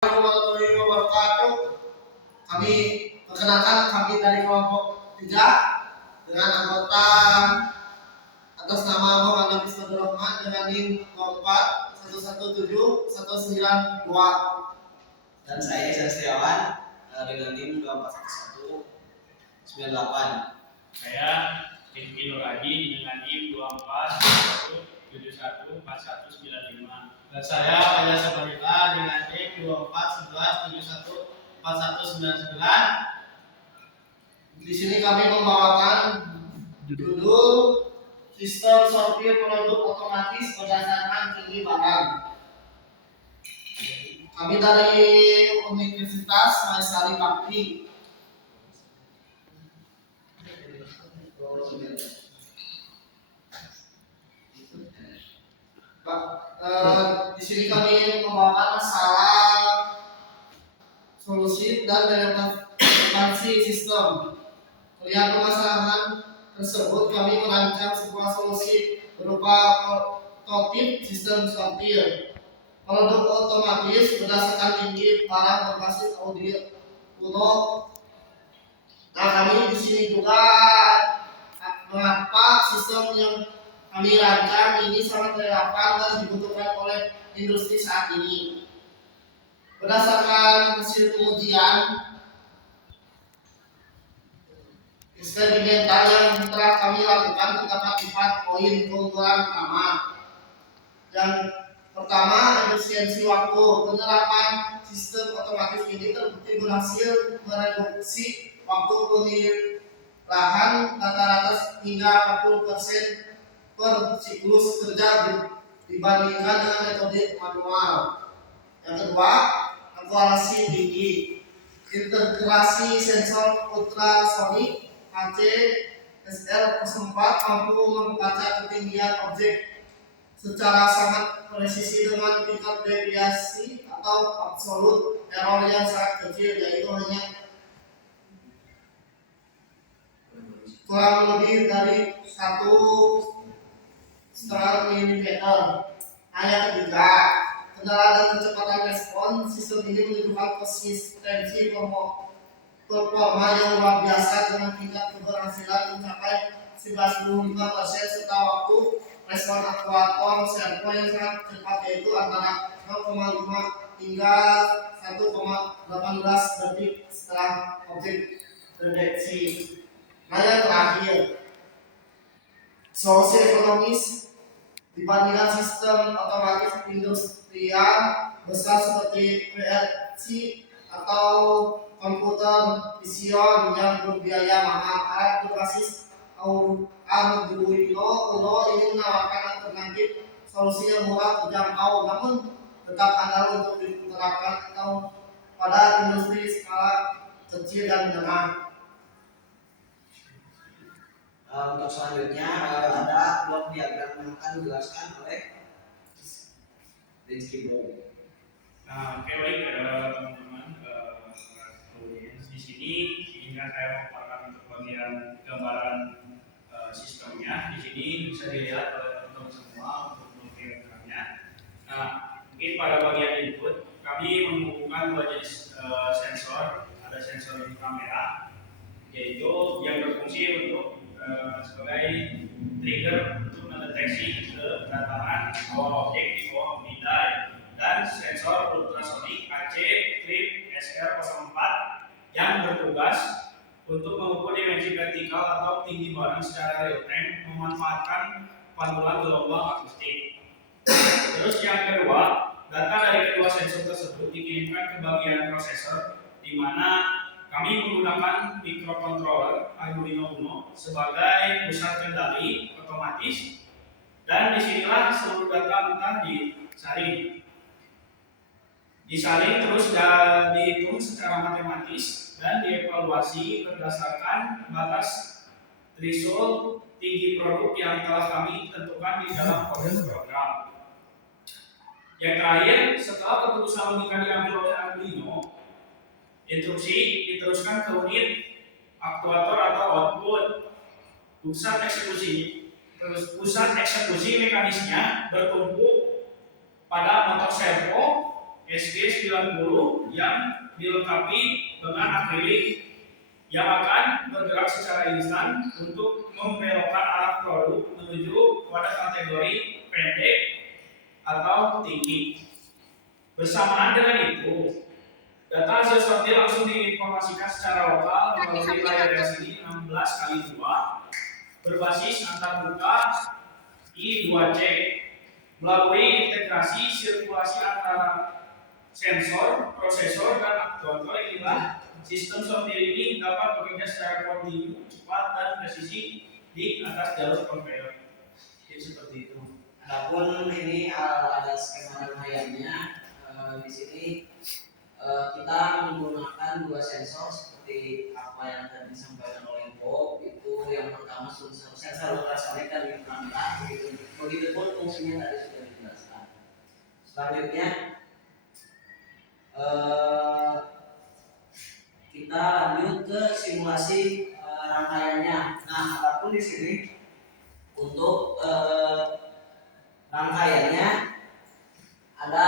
Warahmatullahi wabarakatuh. Kami perkenalkan kami dari kelompok 3 dengan anggota atas nama Muhammad Nabi Rahman dengan NIM 4117192 dan saya Ihsan Setiawan dengan NIM 241198. Saya Rizky Nur Haji dengan NIM 2471714195. Dan saya Fajar Sabarita dengan NIM 2411714199. Di sini kami membawakan judul Sistem Sortir Produk Otomatis Berdasarkan Tinggi Barang. Kami dari Universitas Maisari Bakti. Di sini kami membawakan masalah solusi dan relevansi sistem. Melihat permasalahan tersebut, kami merancang sebuah solusi berupa prototip sistem sortir produk otomatis berdasarkan tinggi barang berbasis audio kuno. Nah, kami di sini juga mengapa sistem yang kami rancang ini sangat relevan dan dibutuhkan oleh industri saat ini. Berdasarkan hasil pengujian eksperimental yang telah kami lakukan, terdapat 4 poin keunggulan utama. Yang pertama, efisiensi waktu. Penerapan sistem otomatis ini terbukti berhasil mereduksi waktu pemilahan rata-rata hingga 40% per siklus kerja dibandingkan dengan metode manual. Yang kedua, akurasi tinggi. Integrasi sensor ultrasonik HC-SL04 mampu membaca ketinggian objek secara sangat presisi dengan tingkat deviasi atau absolut error yang sangat kecil, yaitu hanya kurang lebih dari 1,5 mm. Yang ketiga, kendala dan kecepatan respon. Sistem ini menunjukkan konsistensi performa yang luar biasa dengan tingkat keberhasilan mencapai 95% serta waktu respon aktuator servo yang sangat cepat, yaitu antara 0,5 hingga 1,18 detik setelah objek terdeteksi. Nah, yang terakhir, solusi ekonomis dibandingkan sistem otomatis industrial besar seperti PLC atau komputer vision yang berbiaya mahal. Alat berbasis Arduino Uno ini menawarkan alternatif solusi yang murah, terjangkau, namun tetap andal untuk diterapkan atau pada industri skala kecil dan menengah. Untuk selanjutnya ada blok diagram yang akan dijelaskan oleh Rizky Bro. Nah, oke, baik teman-teman. Di sini ingat saya memaparkan untuk bagian gambaran sistemnya. Di sini bisa dilihat oleh teman-teman semua untuk diagramnya. Nah, mungkin pada bagian input kami menghubungkan 2 jenis sensor. Ada sensor kamera, yaitu yang berfungsi untuk sebagai trigger untuk mendeteksi kedatangan awal objek di bawah bidai, dan sensor ultrasonik HC-SL04 yang bertugas untuk mengukur dimensi vertikal atau tinggi barang secara real time memanfaatkan pantulan gelombang akustik. Terus yang kedua, data dari kedua sensor tersebut dikirimkan ke bagian prosesor, di mana kami menggunakan microcontroller Arduino Uno sebagai pusat kendali otomatis, dan disinilah seluruh data mentah disaring terus dan dihitung secara matematis dan dievaluasi berdasarkan batas threshold tinggi produk yang telah kami tentukan di dalam kode program. Yang terakhir, setelah keputusan logika diambil oleh Arduino, instruksi diteruskan ke unit aktuator atau output. Pusat eksekusi mekanisnya bertumpu pada motor servo SG90 yang dilengkapi dengan akrilik yang akan bergerak secara instan untuk membelokkan arah produk menuju pada kategori pendek atau tinggi. Bersamaan dengan itu, data hasil sortir langsung diinformasikan secara lokal melalui layar LCD 16x2 berbasis antarmuka I2C melalui integrasi sirkulasi antara sensor, prosesor, dan aktuator. Inilah sistem sortir ini dapat bekerja secara kontinu, cepat, dan presisi di atas jalur konveyor. Jadi seperti itu. Adapun ini ada skema rangkaiannya. Di sini kita menggunakan dua sensor seperti apa yang tadi disampaikan oleh Bob. Itu yang pertama sensor ultrasonik dan inframerah. Begitupun fungsinya tadi sudah dijelaskan. Selanjutnya kita lanjut ke simulasi rangkaiannya. Nah, adapun di sini untuk rangkaiannya ada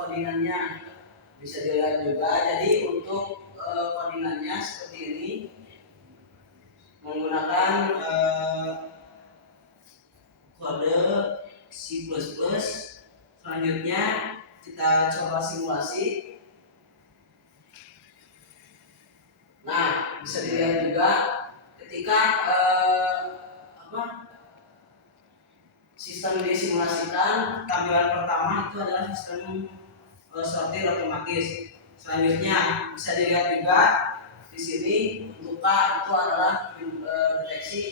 koordinatnya, bisa dilihat juga. Jadi untuk koordinatnya seperti ini menggunakan kode C++. Selanjutnya kita coba simulasi. Nah, bisa dilihat juga ketika sistem disimulasikan, tampilan pertama itu adalah sistem sortir otomatis. Selanjutnya bisa dilihat juga di sini untuk K itu adalah deteksi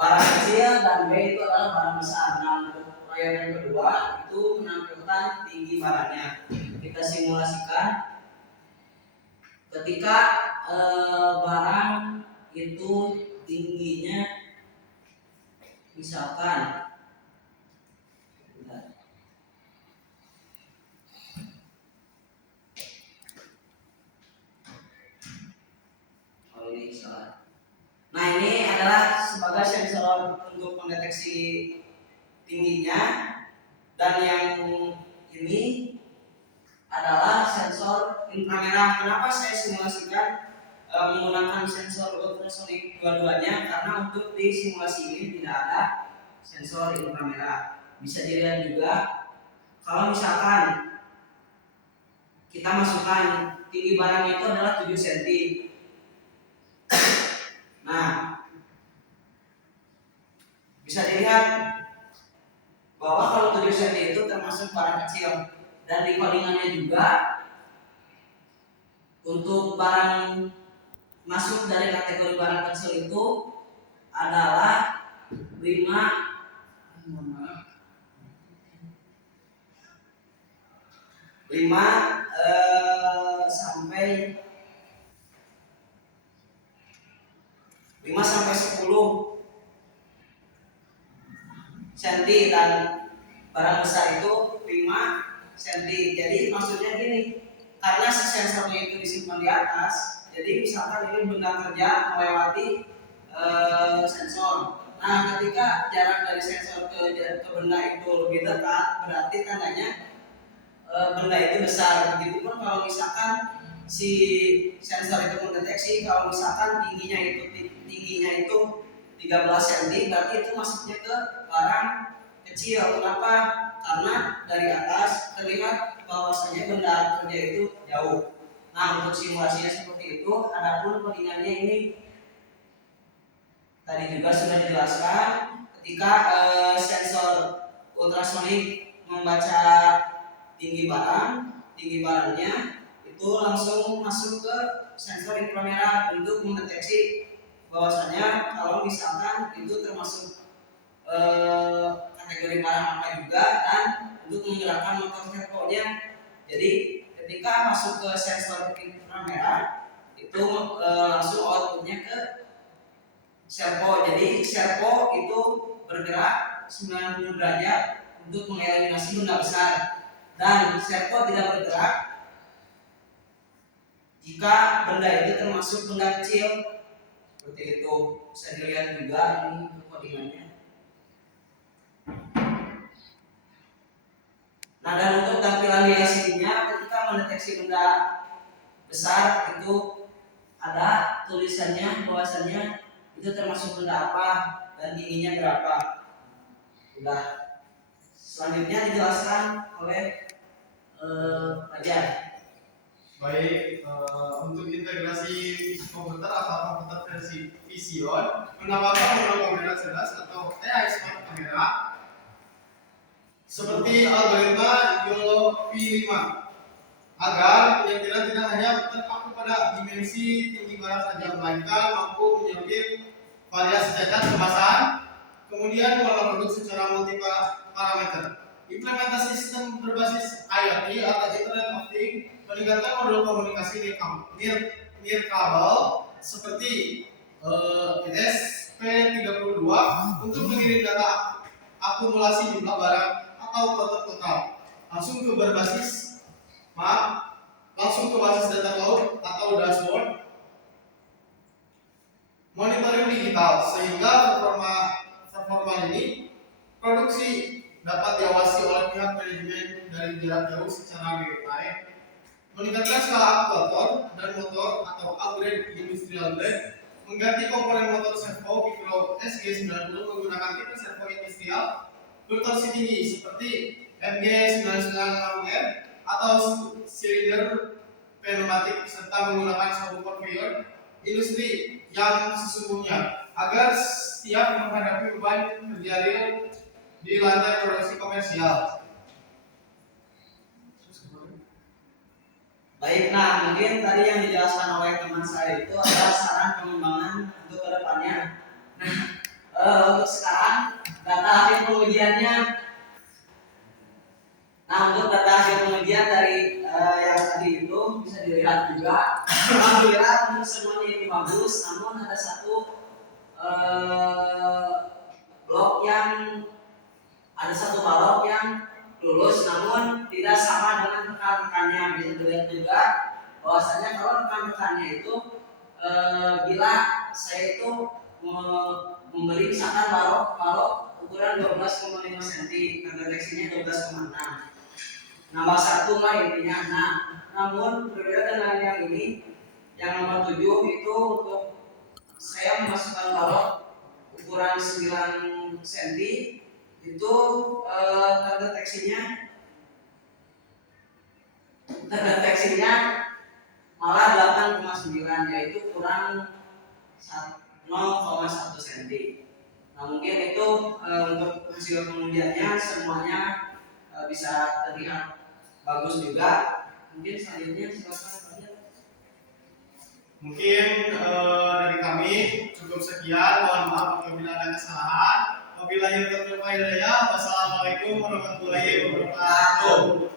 barang kecil dan B itu adalah barang besar. Nah, untuk layar yang kedua itu menampilkan tinggi barangnya. Kita simulasikan ketika barang itu tingginya misalkan ini salah. Nah, ini adalah sebagai sensor untuk mendeteksi tingginya, dan yang ini adalah sensor inframerah. Kenapa saya simulasikan menggunakan sensor ultrasonik dua-duanya? Karena untuk di simulasi ini tidak ada sensor inframerah. Bisa dilihat juga kalau misalkan kita masukkan tinggi barang itu adalah 7 cm. Nah, bisa dilihat bahwa kalau 7 cm itu termasuk barang kecil, dan di codingannya juga untuk barang masuk dari kategori barang kecil itu adalah 5 sampai 10 cm, dan barang besar itu 5 cm. Jadi maksudnya gini, karena si sensornya itu disimpan di atas, jadi misalkan ini benda kerja melewati sensor. Nah, ketika jarak dari sensor ke benda itu lebih dekat, berarti tandanya benda itu besar. Begitupun kalau misalkan si sensor itu mendeteksi kalau misalkan tingginya itu 13 cm, berarti itu masuknya ke barang kecil. Kenapa? Karena dari atas terlihat bahwasanya benda kerja itu jauh. Nah, untuk simulasinya seperti itu. Adapun codingannya ini tadi juga sudah dijelaskan. Ketika sensor ultrasonik membaca tinggi barangnya itu langsung masuk ke sensor inframerah untuk mendeteksi bahwasanya kalau misalkan itu termasuk kategori barang apa juga, dan untuk menggerakkan motor servonya. Jadi ketika masuk ke sensor inframerah itu langsung outputnya ke servo. Jadi servo itu bergerak 90 derajat untuk mengeliminasi benda besar, dan servo tidak bergerak jika benda itu termasuk benda kecil. Seperti itu. Bisa dilihat juga ini codingannya. Nah, dan untuk tampilan di LCD-nya ketika mendeteksi benda besar itu ada tulisannya bahwasannya itu termasuk benda apa dan tingginya berapa. Udah. Selanjutnya dijelaskan oleh Fajar. Baik, untuk integrasi komputer atau komputer versi Vision menambahkan modul kamera cerdas atau AI Smart Camera seperti algoritma YOLO V5 agar penyelenggara tidak hanya terpaku pada dimensi tinggi barang saja, melainkan mampu menyortir variasi cacat kemasan, kemudian mengolah produk secara multi parameter. Implementasi sistem berbasis IoT atau Internet of Things meningkatkan modul komunikasi nirkabel seperti ESP32 untuk mengirim data akumulasi jumlah barang atau total langsung ke basis data cloud atau dashboard monitoring digital sehingga performa ini produksi dapat diawasi oleh pihak manajemen dari jarak jauh secara real time, meningkatkan skala aktuator dan motor atau upgrade industrial blade, mengganti komponen motor servo Micro SG90 menggunakan tipe servo industrial bertorsi tinggi seperti MG996R atau silinder pneumatik serta menggunakan sabuk conveyor industri yang sesungguhnya agar siap menghadapi beban kerja real di lantai produksi komersial. Baik, nah mungkin tadi yang dijelaskan oleh teman saya itu adalah saran pengembangan untuk kedepannya. Nah, untuk sekarang data hasil pengujiannya. Nah, untuk data hasil pengujian dari yang tadi itu bisa dilihat juga. Alhamdulillah untuk semuanya itu bagus, namun ada satu balok yang lulus namun tidak sama dengan rekan-rekannya. Bisa dilihat juga bahwasanya kalau rekan-rekannya itu bila saya itu membeli misalkan balok ukuran 12,5 cm dan deteksinya 12,6, nambah satu lah intinya. Nah, namun berbeda dengan yang ini, yang nomor 7 itu untuk saya memasukkan balok ukuran 9 cm itu terdeteksinya malah 8,9, yaitu kurang 0,1 cm. Nah, mungkin itu untuk hasil pengujiannya semuanya bisa terlihat bagus juga. Mungkin selanjutnya silakan. Mungkin dari kami cukup sekian. Mohon maaf apabila ada kesalahan. Wabillahi taufiq wal hidayah. Wassalamualaikum warahmatullahi wabarakatuh.